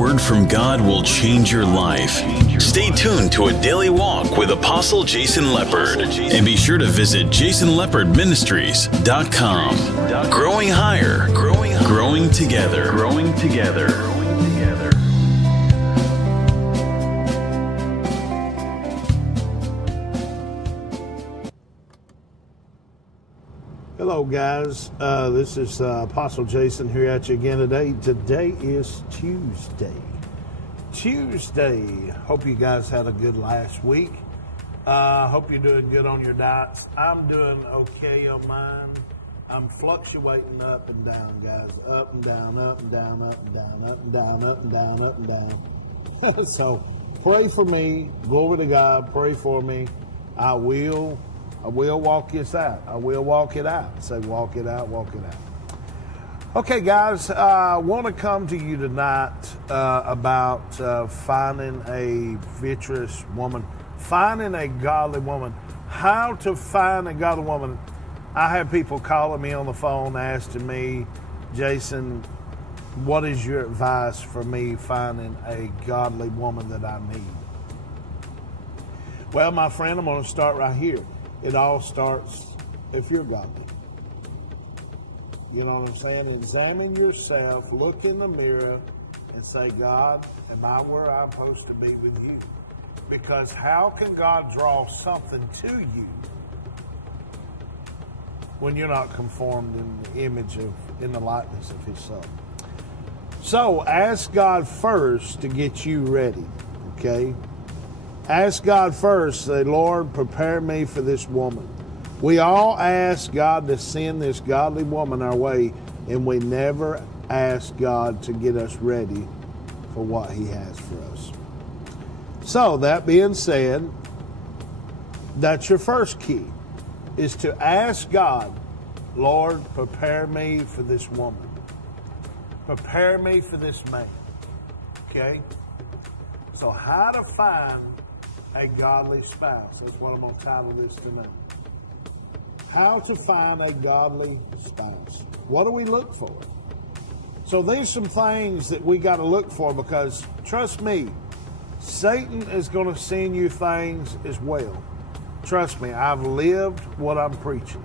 word from God will change your life. Stay tuned to A Daily Walk with Apostle Jason Lepard. And be sure to visit jasonlepardministries.com. Growing higher, growing together. Hello guys, this is Apostle Jason here at you again today. Today is Tuesday. Hope you guys had a good last week. Hope you're doing good on your diets. I'm doing okay on mine. I'm fluctuating up and down, guys. Up and down, up and down, up and down, up and down, up and down, up and down. So pray for me. Glory to God. Pray for me. I will walk this out. I will walk it out. Say, walk it out, walk it out. Okay, guys, I want to come to you tonight about finding a virtuous woman, finding a godly woman. How to find a godly woman. I have people calling me on the phone asking me, Jason, what is your advice for me finding a godly woman that I need? Well, my friend, I'm going to start right here. It all starts if you're godly. You know what I'm saying? Examine yourself, look in the mirror, and say, God, am I where I'm supposed to be with you? Because how can God draw something to you when you're not conformed in the image of, in the likeness of His Son? So ask God first to get you ready, okay? Ask God first, say, Lord, prepare me for this woman. We all ask God to send this godly woman our way, and we never ask God to get us ready for what He has for us. So, that being said, that's your first key, is to ask God, Lord, prepare me for this woman. Prepare me for this man. Okay? So, how to find a godly spouse. That's what I'm going to title this tonight. How to find a godly spouse. What do we look for? So there's some things that we got to look for, because trust me, Satan is going to send you things as well. Trust me, I've lived what I'm preaching.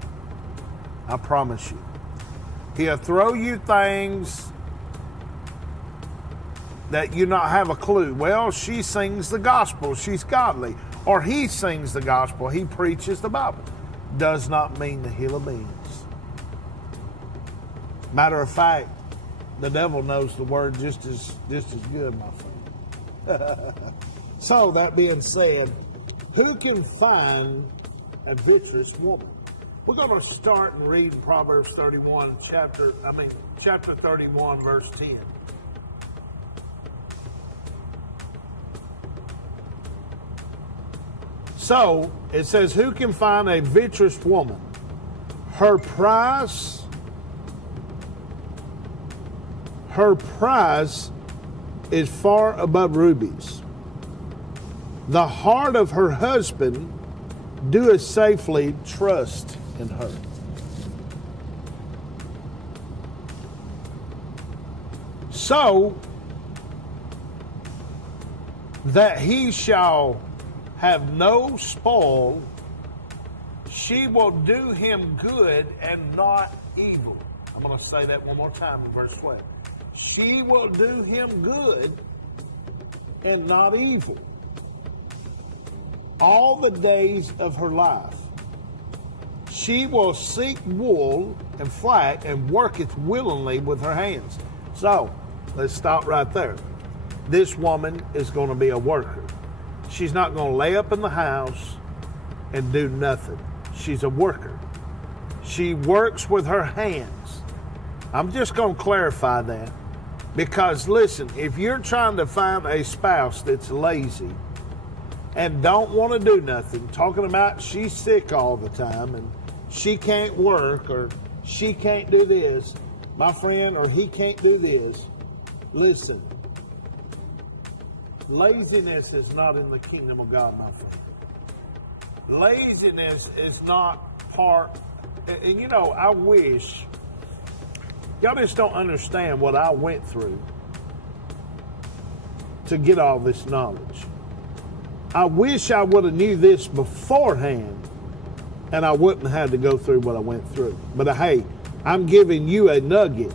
I promise you. He'll throw you things that you not have a clue. Well, she sings the gospel, she's godly. Or he sings the gospel, he preaches the Bible. Does not mean the hill of beans. Matter of fact, the devil knows the word just as good, my friend. So, that being said, who can find a virtuous woman? We're going to start and read Proverbs 31, chapter 31, verse 10. So, it says, who can find a virtuous woman? Her price is far above rubies. The heart of her husband doeth safely trust in her. So, that he shall have no spoil, she will do him good and not evil. I'm going to say that one more time in verse 12. She will do him good and not evil all the days of her life. She will seek wool and flax and worketh willingly with her hands. So, let's stop right there. This woman is going to be a worker. She's not going to lay up in the house and do nothing. She's a worker. She works with her hands. I'm just going to clarify that, because listen, if you're trying to find a spouse that's lazy and don't want to do nothing, talking about she's sick all the time and she can't work or she can't do this, my friend, or he can't do this, listen. Laziness is not in the kingdom of God, my friend. Laziness is not part, and you know, I wish, y'all just don't understand what I went through to get all this knowledge. I wish I would have knew this beforehand, and I wouldn't have had to go through what I went through. But hey, I'm giving you a nugget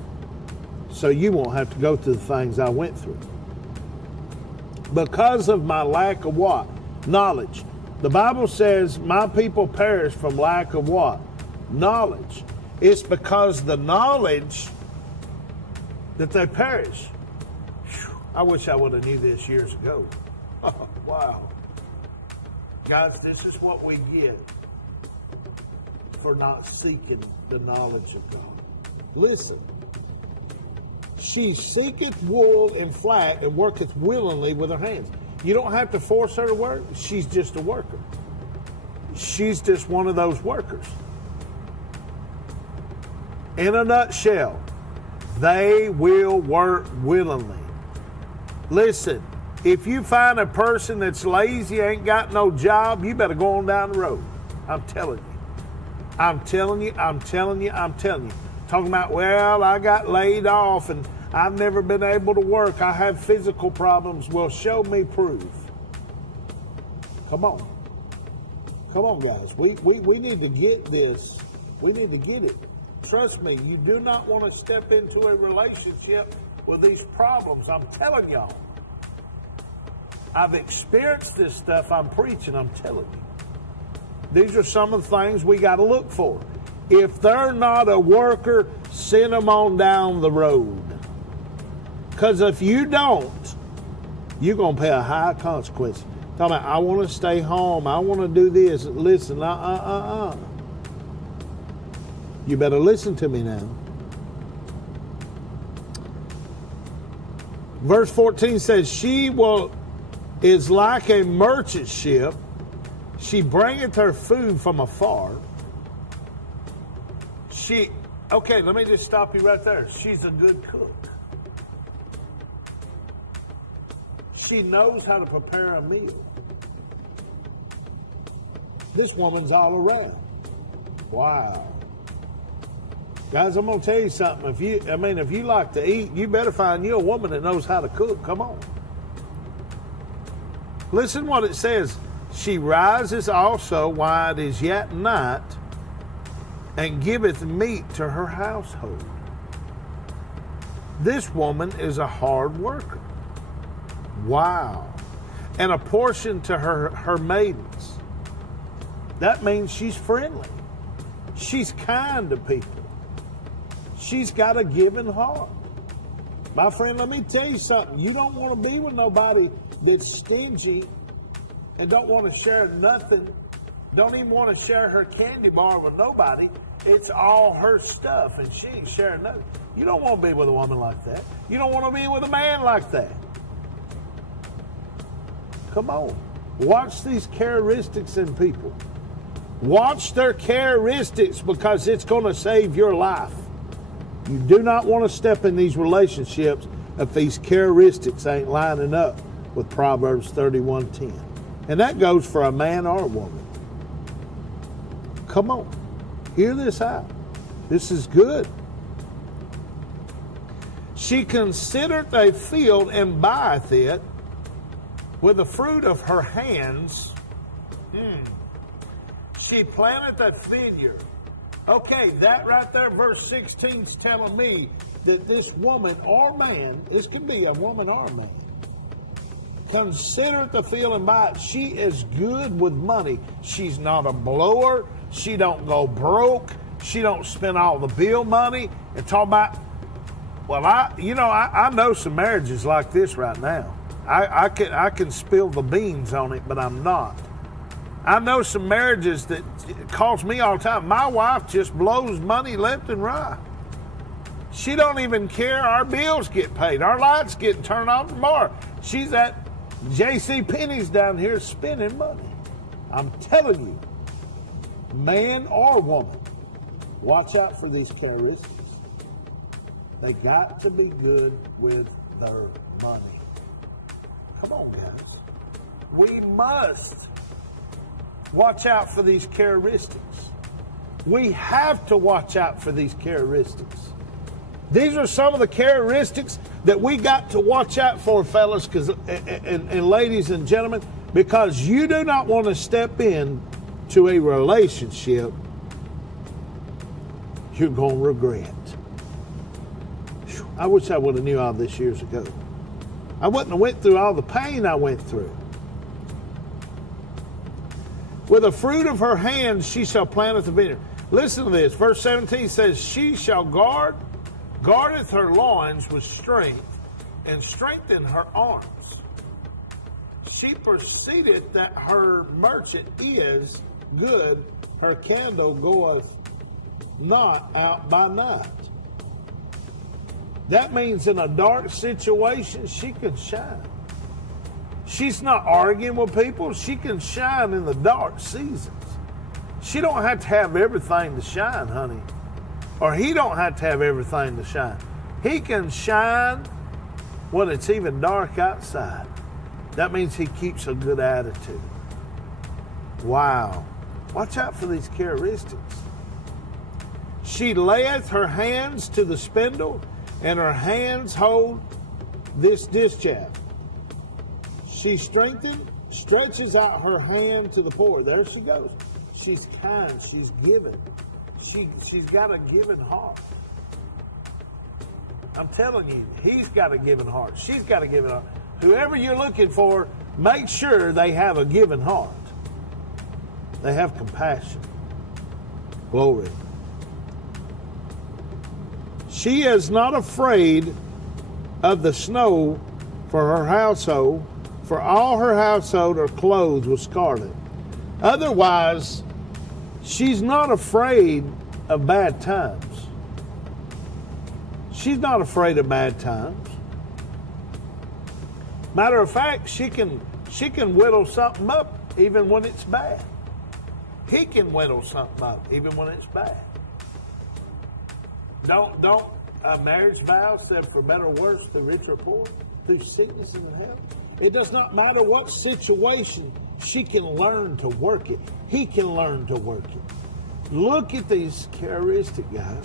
so you won't have to go through the things I went through. Because of my lack of what? Knowledge. The Bible says my people perish from lack of what? Knowledge. It's because the knowledge that they perish. Whew, I wish I would have knew this years ago. Wow. Guys, this is what we get for not seeking the knowledge of God. Listen. She seeketh wool and flax and worketh willingly with her hands. You don't have to force her to work. She's just a worker. She's just one of those workers. In a nutshell, they will work willingly. Listen, if you find a person that's lazy, ain't got no job, you better go on down the road. I'm telling you. I'm telling you. Talking about, well, I got laid off and I've never been able to work. I have physical problems. Well, show me proof. Come on. Come on, guys. We need to get this. We need to get it. Trust me, you do not want to step into a relationship with these problems. I'm telling y'all. I've experienced this stuff I'm preaching. I'm telling you. These are some of the things we got to look for. If they're not a worker, send them on down the road. Because if you don't, you're going to pay a high consequence. Talking about, I want to stay home. I want to do this. Listen, You better listen to me now. Verse 14 says, she is like a merchant ship. She bringeth her food from afar. Okay, let me just stop you right there. She's a good cook. She knows how to prepare a meal. This woman's all around. Wow. Guys, I'm going to tell you something. If you like to eat, you better find you a woman that knows how to cook. Come on. Listen what it says. She rises also while it is yet night, and giveth meat to her household. This woman is a hard worker. Wow. And a portion to her maidens. That means she's friendly. She's kind to people. She's got a giving heart. My friend, let me tell you something. You don't want to be with nobody that's stingy and don't want to share nothing. Don't even want to share her candy bar with nobody. It's all her stuff and she ain't sharing nothing. You don't want to be with a woman like that. You don't want to be with a man like that. Come on. Watch these characteristics in people. Watch their characteristics because it's going to save your life. You do not want to step in these relationships if these characteristics ain't lining up with Proverbs 31:10. And that goes for a man or a woman. Come on. Hear this out. This is good. She considereth a field and buyeth it with the fruit of her hands. She planteth a vineyard. Okay, that right there, verse 16 is telling me that this woman or man, this could be a woman or a man, considereth the field and buy it. She is good with money. She's not a blower. She don't go broke. She don't spend all the bill money and talk about, well, I know some marriages like this right now. I can spill the beans on it, but I'm not. I know some marriages that cost me all the time. My wife just blows money left and right. She don't even care. Our bills get paid. Our lights get turned on tomorrow. She's at J.C. Penney's down here spending money. I'm telling you, man or woman, watch out for these characteristics. They got to be good with their money. Come on, guys. We must watch out for these characteristics. We have to watch out for these characteristics. These are some of the characteristics that we got to watch out for, fellas, and ladies and gentlemen, because you do not want to step in to a relationship you're going to regret. I wish I would have knew all this years ago. I wouldn't have went through all the pain I went through. With the fruit of her hands she shall planteth the vineyard. Listen to this. Verse 17 says, she shall guardeth her loins with strength, and strengthen her arms. She perceiveth that her merchant is good, her candle goeth not out by night. That means in a dark situation, she can shine. She's not arguing with people. She can shine in the dark seasons. She don't have to have everything to shine, honey. Or he don't have to have everything to shine. He can shine when it's even dark outside. That means he keeps a good attitude. Wow. Watch out for these characteristics. She layeth her hands to the spindle, and her hands hold this distaff. She stretches out her hand to the poor. There she goes. She's kind. She's giving. She's got a giving heart. I'm telling you, he's got a giving heart. She's got a giving heart. Whoever you're looking for, make sure they have a giving heart. They have compassion. Glory. She is not afraid of the snow for her household, for all her household are clothed with scarlet. Otherwise, she's not afraid of bad times. She's not afraid of bad times. Matter of fact, she can whittle something up even when it's bad. He can whittle something up even when it's bad. Don't marriage vows said for better or worse, through rich or poor, through sickness and health. It does not matter what situation, she can learn to work it. He can learn to work it. Look at these characteristics, guys.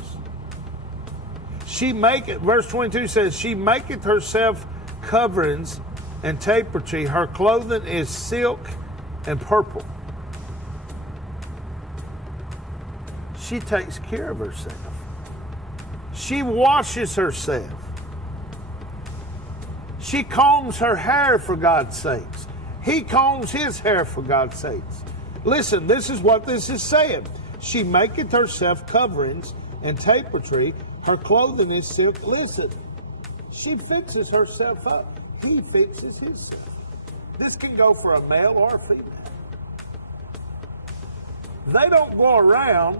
Verse 22 says, she maketh herself coverings and tapestry. Her clothing is silk and purple. She takes care of herself. She washes herself. She combs her hair for God's sakes. He combs his hair for God's sakes. Listen, this is what this is saying. She maketh herself coverings and tapestry. Her clothing is silk. Listen, she fixes herself up. He fixes himself. This can go for a male or a female. They don't go around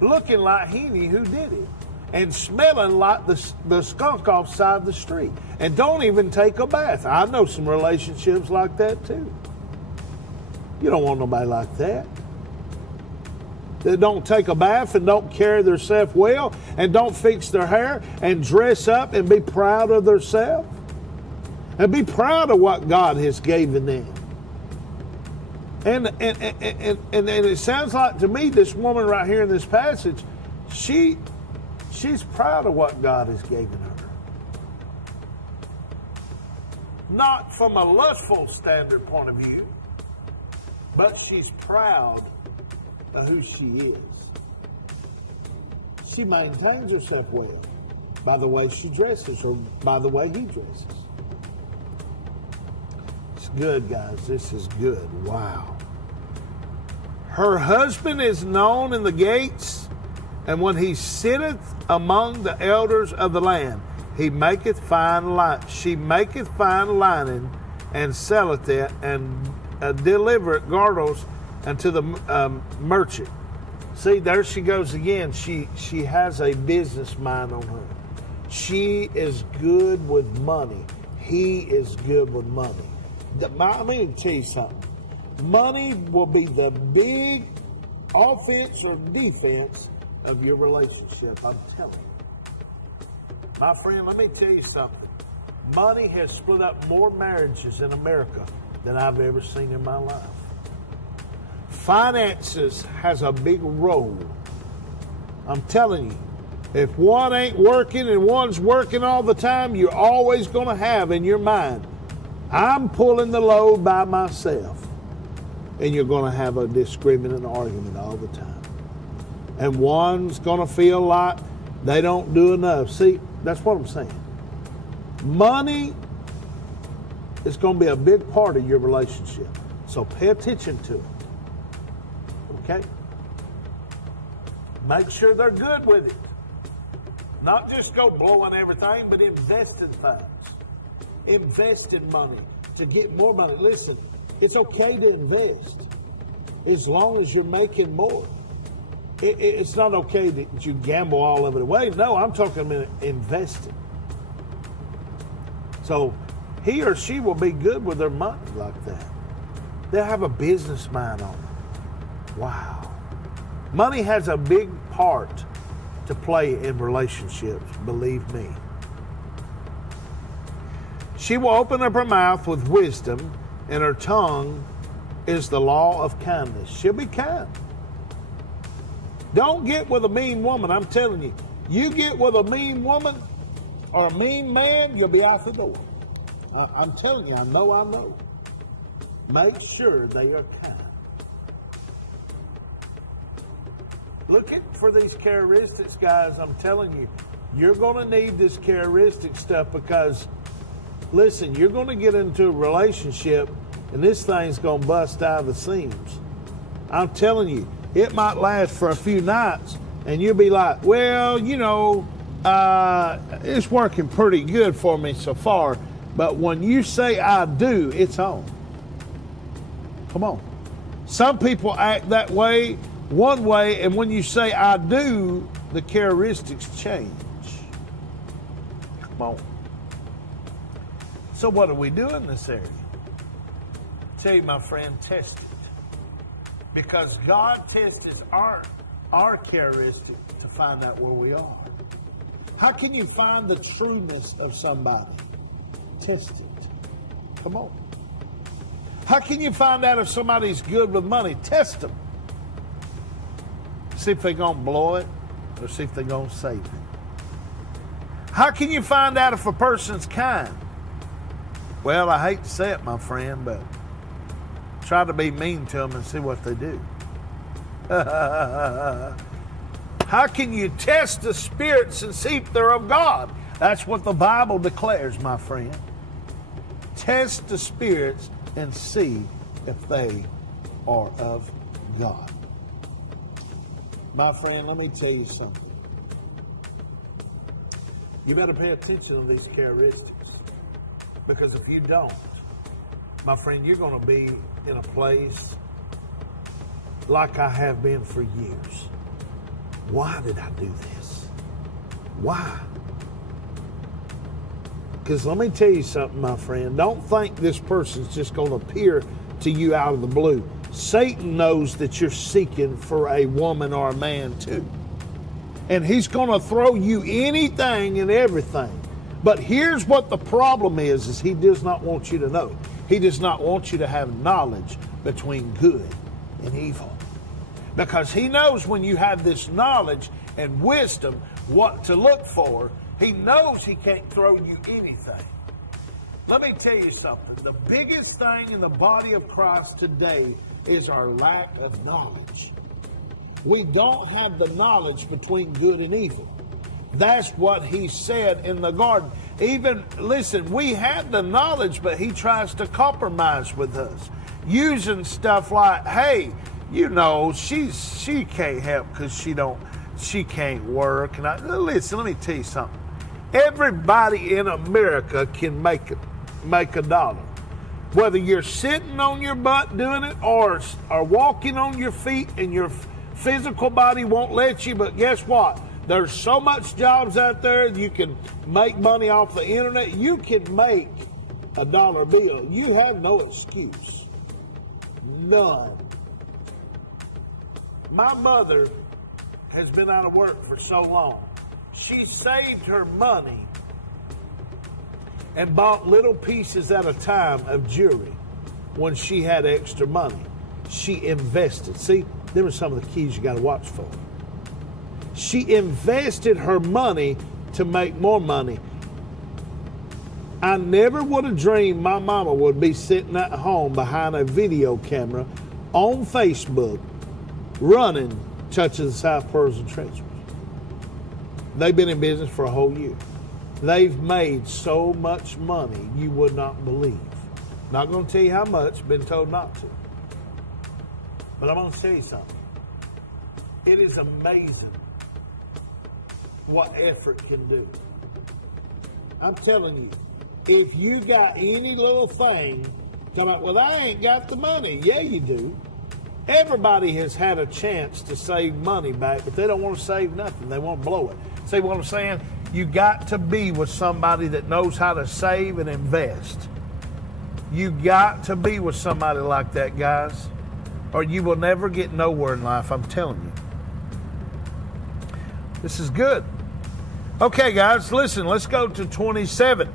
looking like Heaney who did it and smelling like the skunk off the side of the street and don't even take a bath. I know some relationships like that too. You don't want nobody like that. They don't take a bath and don't carry themselves well and don't fix their hair and dress up and be proud of themselves and be proud of what God has given them. And it sounds like to me, this woman right here in this passage, she's proud of what God has given her. Not from a lustful standard point of view, but she's proud of who she is. She maintains herself well by the way she dresses or by the way he dresses. It's good, guys. This is good. Wow. Her husband is known in the gates, and when he sitteth among the elders of the land, he maketh fine linen. She maketh fine linen, and selleth it, and delivereth girdles unto the merchant. See, there she goes again. She has a business mind on her. She is good with money. He is good with money. Let me tell you something. Money will be the big offense or defense of your relationship. I'm telling you. My friend, let me tell you something. Money has split up more marriages in America than I've ever seen in my life. Finances has a big role. I'm telling you. If one ain't working and one's working all the time, you're always going to have in your mind, I'm pulling the load by myself. And you're going to have a disagreement and argument all the time. And one's going to feel like they don't do enough. See, that's what I'm saying. Money is going to be a big part of your relationship. So pay attention to it. Okay? Make sure they're good with it. Not just go blowing everything, but invest in things. Invest in money to get more money. Listen, it's okay to invest as long as you're making more. It's not okay that you gamble all of it away. No, I'm talking about investing. So he or she will be good with their money like that. They'll have a business mind on it. Wow. Money has a big part to play in relationships, believe me. She will open up her mouth with wisdom, and her tongue is the law of kindness. She'll be kind. Don't get with a mean woman, I'm telling you. You get with a mean woman or a mean man, you'll be out the door. I'm telling you, I know. Make sure they are kind. Look for these characteristics, guys. I'm telling you, you're going to need this characteristic stuff because, listen, you're going to get into a relationship and this thing's going to bust out of the seams. I'm telling you, it might last for a few nights and you'll be like, well, it's working pretty good for me so far. But when you say I do, it's on. Come on. Some people act that way, one way, and when you say I do, the characteristics change. Come on. So what do we do in this area? Tell you, my friend, test it. Because God tests our characteristics to find out where we are. How can you find the trueness of somebody? Test it. Come on. How can you find out if somebody's good with money? Test them. See if they're going to blow it or see if they're going to save it. How can you find out if a person's kind? Well, I hate to say it, my friend, but try to be mean to them and see what they do. How can you test the spirits and see if they're of God? That's what the Bible declares, my friend. Test the spirits and see if they are of God. My friend, let me tell you something. You better pay attention to these characteristics. Because if you don't, my friend, you're going to be in a place like I have been for years. Why did I do this? Why? Because let me tell you something, my friend. Don't think this person's just going to appear to you out of the blue. Satan knows that you're seeking for a woman or a man too. And he's going to throw you anything and everything. But here's what the problem is he does not want you to know. He does not want you to have knowledge between good and evil. Because he knows when you have this knowledge and wisdom what to look for, he knows he can't throw you anything. Let me tell you something. The biggest thing in the body of Christ today is our lack of knowledge. We don't have the knowledge between good and evil. That's what he said in the garden. Even, listen, we had the knowledge, but he tries to compromise with us. Using stuff like, hey, she can't help because she can't work. And listen, let me tell you something. Everybody in America can make a dollar. Whether you're sitting on your butt doing it or walking on your feet and your physical body won't let you, but guess what? There's so much jobs out there. You can make money off the internet. You can make a dollar bill. You have no excuse. None. My mother has been out of work for so long. She saved her money and bought little pieces at a time of jewelry when she had extra money. She invested. See, there are some of the keys you got to watch for. She invested her money to make more money. I never would have dreamed my mama would be sitting at home behind a video camera on Facebook running Church of the South Pearls and Treasures. They've been in business for a whole year. They've made so much money you would not believe. Not going to tell you how much, been told not to. But I'm going to tell you something. It is amazing what effort can do. I'm telling you, if you got any little thing, talking about, well, I ain't got the money. Yeah, you do. Everybody has had a chance to save money back, but they don't want to save nothing. They want to blow it. See what I'm saying? You got to be with somebody that knows how to save and invest. You got to be with somebody like that, guys, or you will never get nowhere in life, I'm telling you. This is good. Okay, guys, listen, let's go to 27.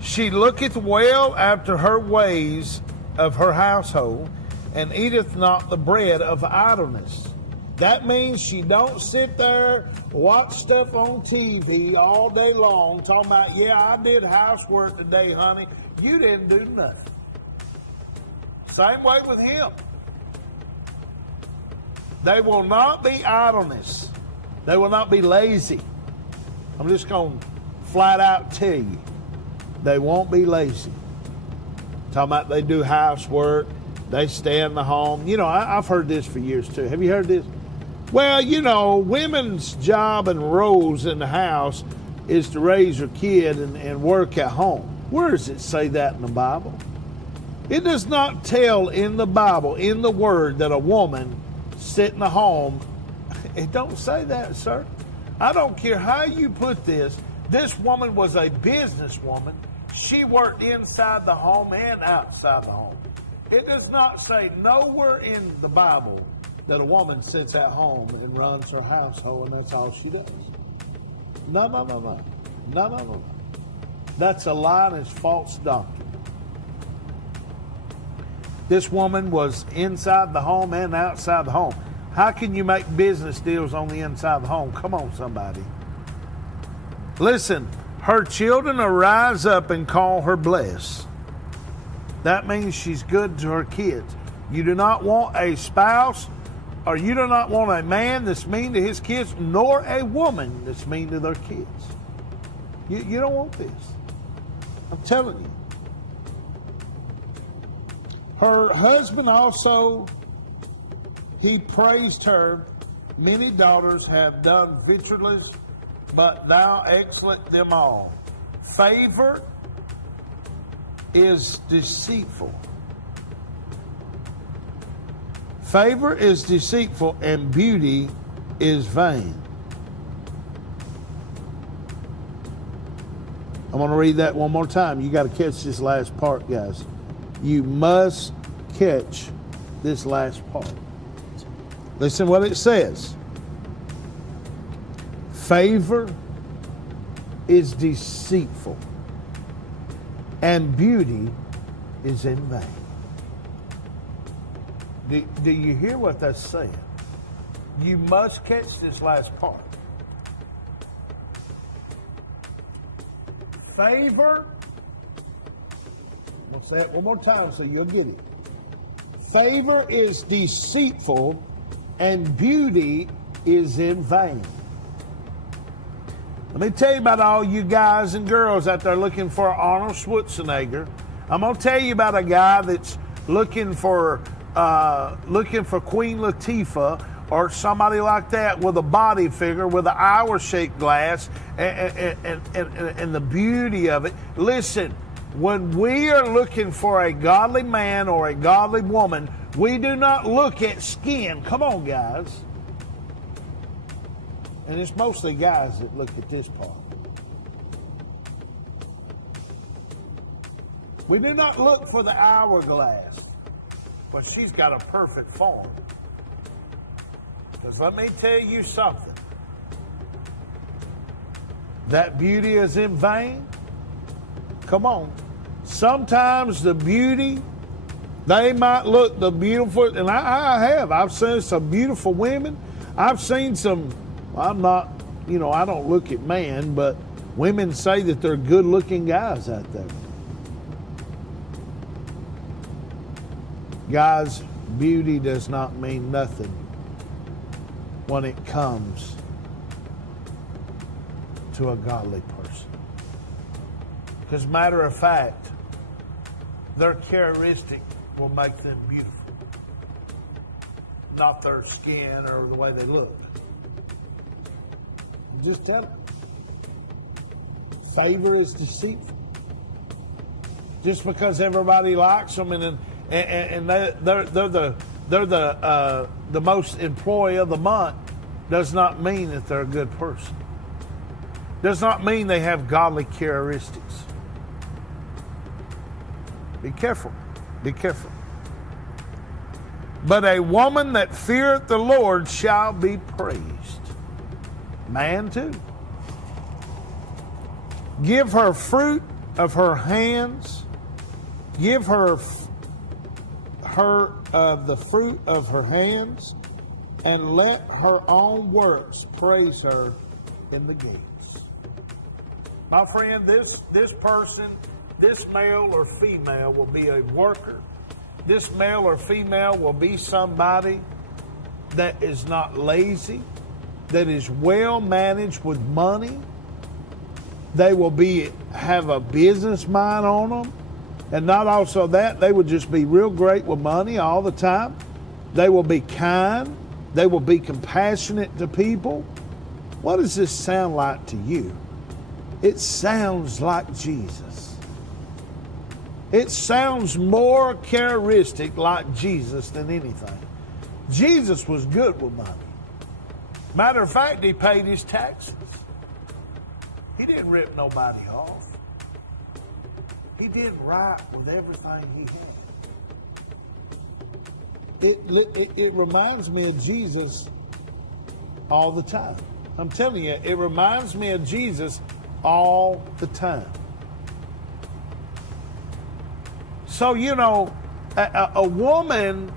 She looketh well after her ways of her household, and eateth not the bread of idleness. That means she don't sit there, watch stuff on TV all day long, talking about, yeah, I did housework today, honey. You didn't do nothing. Same way with him. They will not be idleness. They will not be lazy. I'm just going to flat out tell you, they won't be lazy. Talking about they do housework, they stay in the home. You know, I've heard this for years too. Have you heard this? Well, you know, women's job and roles in the house is to raise her kid and work at home. Where does it say that in the Bible? It does not tell in the Bible, in the Word, that a woman sit in the home. It don't say that, sir. I don't care how you put this. This woman was a businesswoman. She worked inside the home and outside the home. It does not say nowhere in the Bible that a woman sits at home and runs her household and that's all she does. No. That's a lie and it's false doctrine. This woman was inside the home and outside the home. How can you make business deals on the inside of the home? Come on, somebody. Listen, her children arise up and call her blessed. That means she's good to her kids. You do not want a spouse, or you do not want a man that's mean to his kids, nor a woman that's mean to their kids. You don't want this. I'm telling you. Her husband also, he praised her. Many daughters have done victuals, but thou excellent them all. Favor is deceitful. Favor is deceitful and beauty is vain. I'm going to read that one more time. You got to catch this last part, guys. You must catch this last part. Listen what it says. Favor is deceitful, and beauty is in vain. Do you hear what that's saying? You must catch this last part. Favor, I'll say it one more time so you'll get it. Favor is deceitful, and beauty is in vain. Let me tell you about all you guys and girls out there looking for Arnold Schwarzenegger. I'm going to tell you about a guy that's looking for Queen Latifah or somebody like that with a body figure, with an hour-shaped glass and the beauty of it. Listen, when we are looking for a godly man or a godly woman, we do not look at skin. Come on, guys. And it's mostly guys that look at this part. We do not look for the hourglass, but she's got a perfect form. Because let me tell you something. That beauty is in vain. Come on. Sometimes the beauty, they might look the beautiful, and I've seen some beautiful women. I've seen some I'm not, I don't look at man, but women say that they're good-looking guys out there. Guys, beauty does not mean nothing when it comes to a godly person. Because matter of fact, their characteristic will make them beautiful. Not their skin or the way they look. Just tell them. Favor is deceitful. Just because everybody likes them and they're the most employee of the month does not mean that they're a good person. Does not mean they have godly characteristics. Be careful. Be careful. But a woman that feareth the Lord shall be praised. Man too. Give her fruit of her hands. Give her the fruit of her hands, and let her own works praise her in the gates. My friend, this person, this male or female will be a worker. This male or female will be somebody that is not lazy, that is well managed with money. They will have a business mind on them. And not also that, they will just be real great with money all the time. They will be kind. They will be compassionate to people. What does this sound like to you? It sounds like Jesus. It sounds more characteristic like Jesus than anything. Jesus was good with money. Matter of fact, he paid his taxes. He didn't rip nobody off. He did right with everything he had. It reminds me of Jesus all the time. I'm telling you, it reminds me of Jesus all the time. So, a woman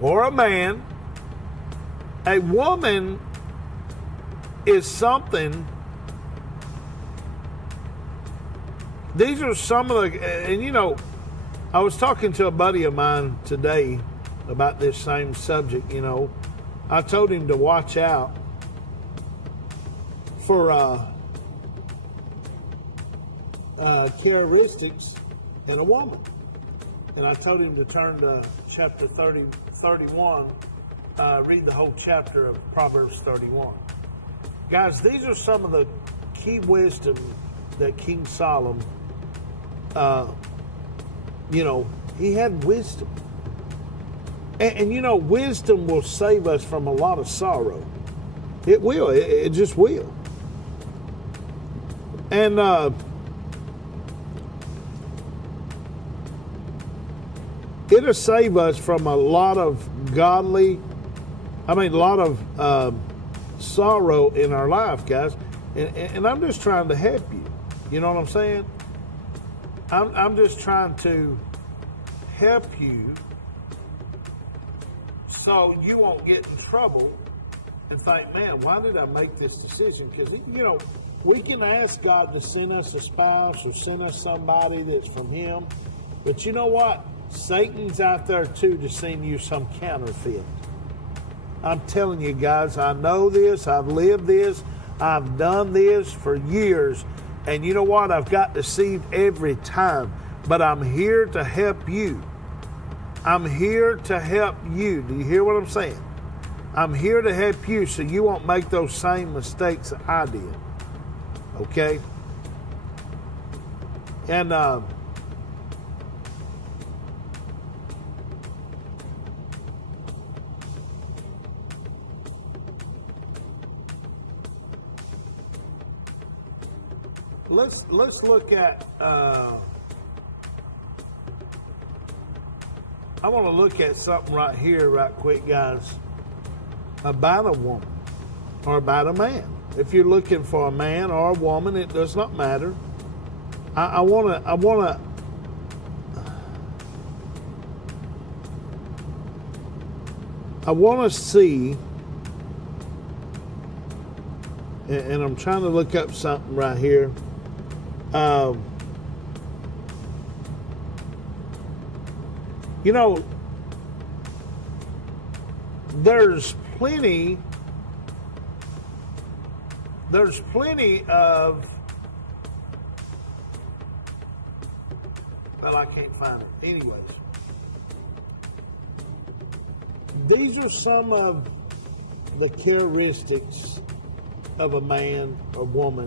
or a man, a woman is something. These are some of the, and I was talking to a buddy of mine today about this same subject. I told him to watch out for characteristics in a woman. And I told him to turn to chapter 31, read the whole chapter of Proverbs 31. Guys, these are some of the key wisdom that King Solomon, he had wisdom. And wisdom will save us from a lot of sorrow. It will. It just will. And it'll save us from a lot of sorrow in our life, guys. And I'm just trying to help you. You know what I'm saying? I'm just trying to help you so you won't get in trouble and think, man, why did I make this decision? Because, we can ask God to send us a spouse or send us somebody that's from Him. But you know what? Satan's out there too to send you some counterfeit. I'm telling you guys, I know this. I've lived this. I've done this for years. And you know what? I've got deceived every time. But I'm here to help you. I'm here to help you. Do you hear what I'm saying? I'm here to help you so you won't make those same mistakes that I did. Okay? And let's look at I want to look at something right here right quick, guys, about a woman or about a man. If you're looking for a man or a woman, it does not matter. I want to see and I'm trying to look up something right here. You know, there's plenty of, well, I can't find it. Anyways, these are some of the characteristics of a man or woman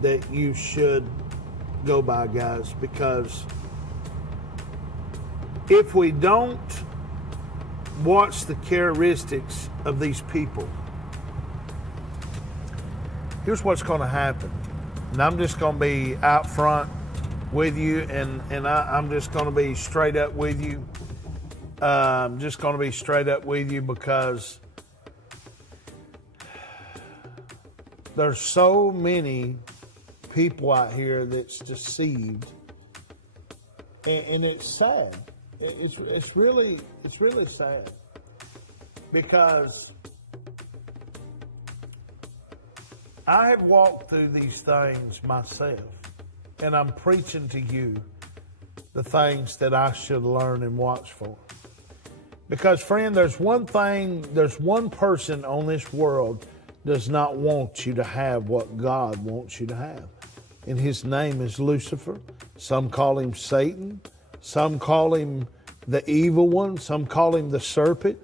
that you should go by, guys, because if we don't watch the characteristics of these people, here's what's going to happen. And I'm just going to be out front with you, and I'm just going to be straight up with you. I'm just going to be straight up with you because there's so many people out here that's deceived, and it's sad. It's really sad because I've walked through these things myself, and I'm preaching to you the things that I should learn and watch for. Because, friend, there's one person on this world does not want you to have what God wants you to have. And his name is Lucifer. Some call him Satan. Some call him the evil one. Some call him the serpent,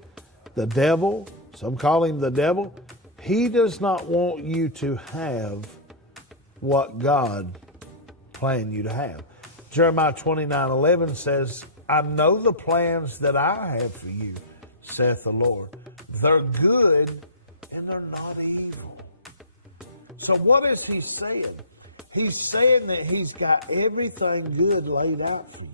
the devil. Some call him the devil. He does not want you to have what God planned you to have. Jeremiah 29:11 says, I know the plans that I have for you, saith the Lord. They're good and they're not evil. So what is he saying? He's saying that he's got everything good laid out for you.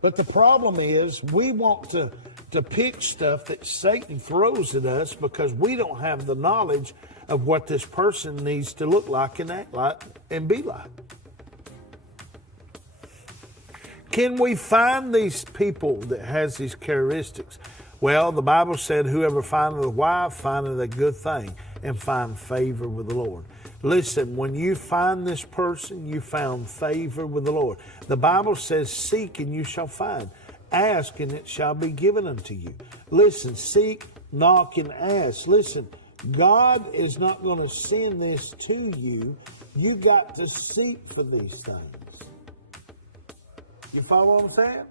But the problem is we want to pick stuff that Satan throws at us because we don't have the knowledge of what this person needs to look like and act like and be like. Can we find these people that has these characteristics? Well, the Bible said, whoever findeth a wife findeth a good thing and find favor with the Lord. Listen, when you find this person, you found favor with the Lord. The Bible says, seek and you shall find. Ask and it shall be given unto you. Listen, seek, knock, and ask. Listen, God is not going to send this to you. You got to seek for these things. You follow what I'm saying?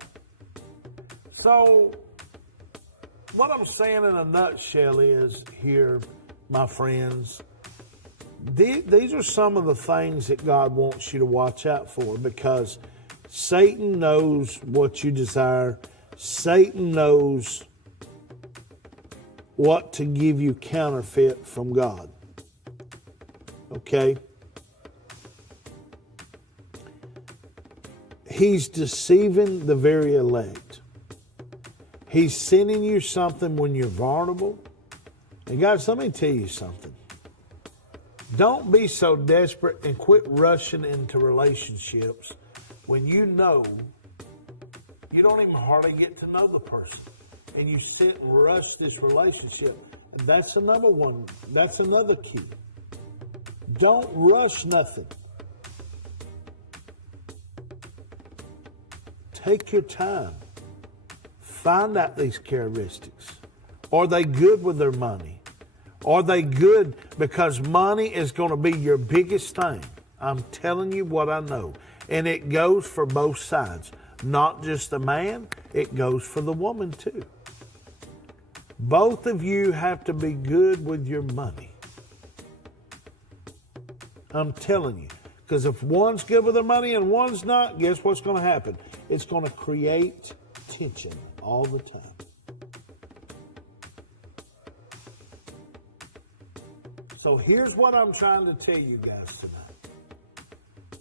So, what I'm saying in a nutshell is here, my friends, these are some of the things that God wants you to watch out for because Satan knows what you desire. Satan knows what to give you counterfeit from God. Okay? He's deceiving the very elect. He's sending you something when you're vulnerable. And guys, let me tell you something. Don't be so desperate and quit rushing into relationships when you know you don't even hardly get to know the person. And you sit and rush this relationship. And that's another one. That's another key. Don't rush nothing. Take your time. Find out these characteristics. Are they good with their money? Are they good because money is going to be your biggest thing? I'm telling you what I know. And it goes for both sides. Not just the man, it goes for the woman too. Both of you have to be good with your money. I'm telling you. Because if one's good with their money and one's not, guess what's going to happen? It's going to create tension all the time. So here's what I'm trying to tell you guys tonight.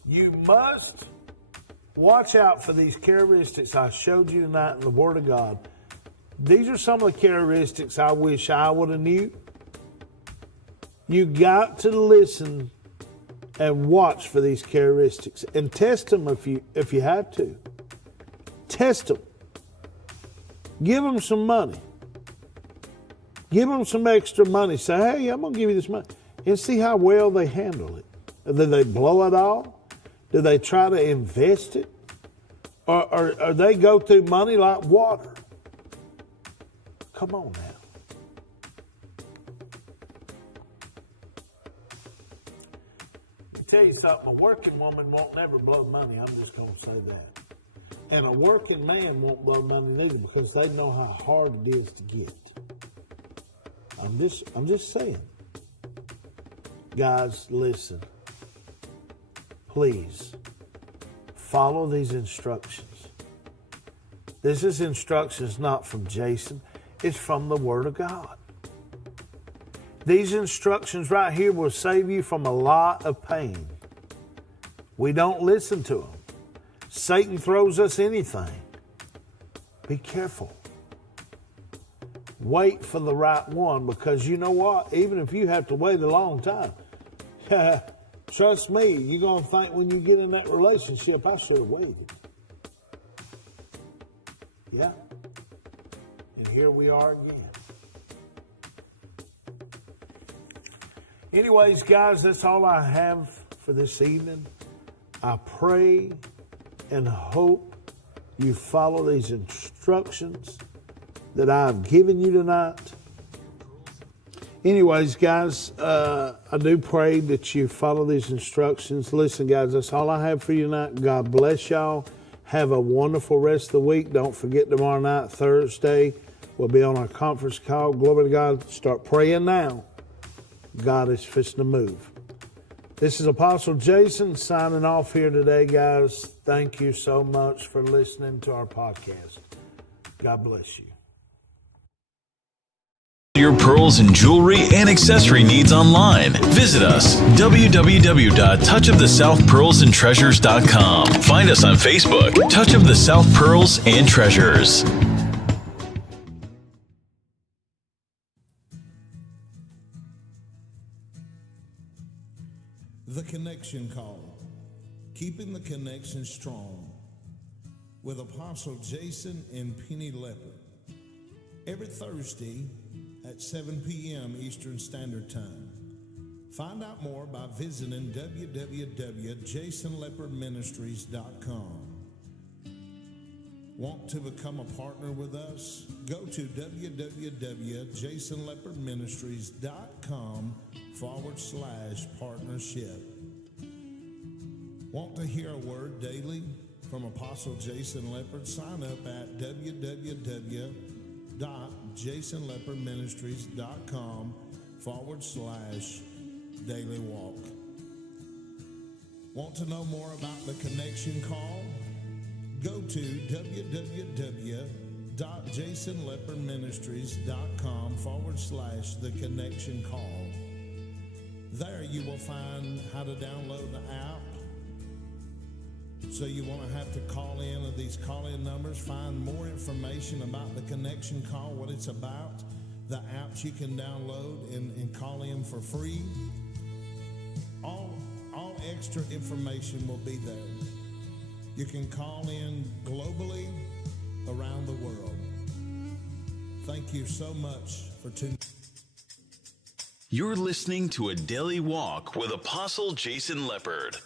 You must watch out for these characteristics I showed you tonight in the Word of God. These are some of the characteristics I wish I would have knew. You got to listen and watch for these characteristics and test them if you have to. Test them. Give them some money. Give them some extra money. Say, hey, I'm going to give you this money. and see how well they handle it. Do they blow it all? Do they try to invest it? Or they go through money like water? Come on now. Let me tell you something, a working woman won't never blow money. I'm just going to say that. And a working man won't blow money neither, because they know how hard it is to get. I'm just saying. Guys, listen. Please follow these instructions. This is instructions not from Jason. It's from the Word of God. These instructions right here will save you from a lot of pain. We don't listen to them. Satan throws us anything. Be careful. Wait for the right one, because you know what? Even if you have to wait a long time, trust me, you're going to think when you get in that relationship, I should have waited. Yeah. And here we are again. Anyways, guys, that's all I have for this evening. I pray and hope you follow these instructions that I've given you tonight. Anyways, guys, I do pray that you follow these instructions. Listen, guys, that's all I have for you tonight. God bless y'all. Have a wonderful rest of the week. Don't forget, tomorrow night, Thursday, we'll be on our conference call. Glory to God. Start praying now. God is fixing to move. This is Apostle Jason signing off here today, guys. Thank you so much for listening to our podcast. God bless you. Your pearls and jewelry and accessory needs online. Visit us, www.touchofthesouthpearlsandtreasures.com. Find us on Facebook, Touch of the South Pearls and Treasures. The Connection Call, keeping the connection strong, with Apostle Jason and Penny Lepard, every Thursday at 7 p.m. Eastern Standard Time. Find out more by visiting www.jasonlepardministries.com. Want to become a partner with us? Go to www.jasonlepardministries.com/partnership. Want to hear a word daily from Apostle Jason Lepard? Sign up at www.jasonlepardministries.com/daily walk. Want to know more about the Connection Call? Go to www.jasonlepardministries.com/the Connection Call. There you will find how to download the app. So you won't have to call in to these call-in numbers. Find more information about the Connection Call, what it's about, the apps you can download and call in for free. All extra information will be there. You can call in globally around the world. Thank you so much for tuning. You're listening to A Daily Walk with Apostle Jason Lepard.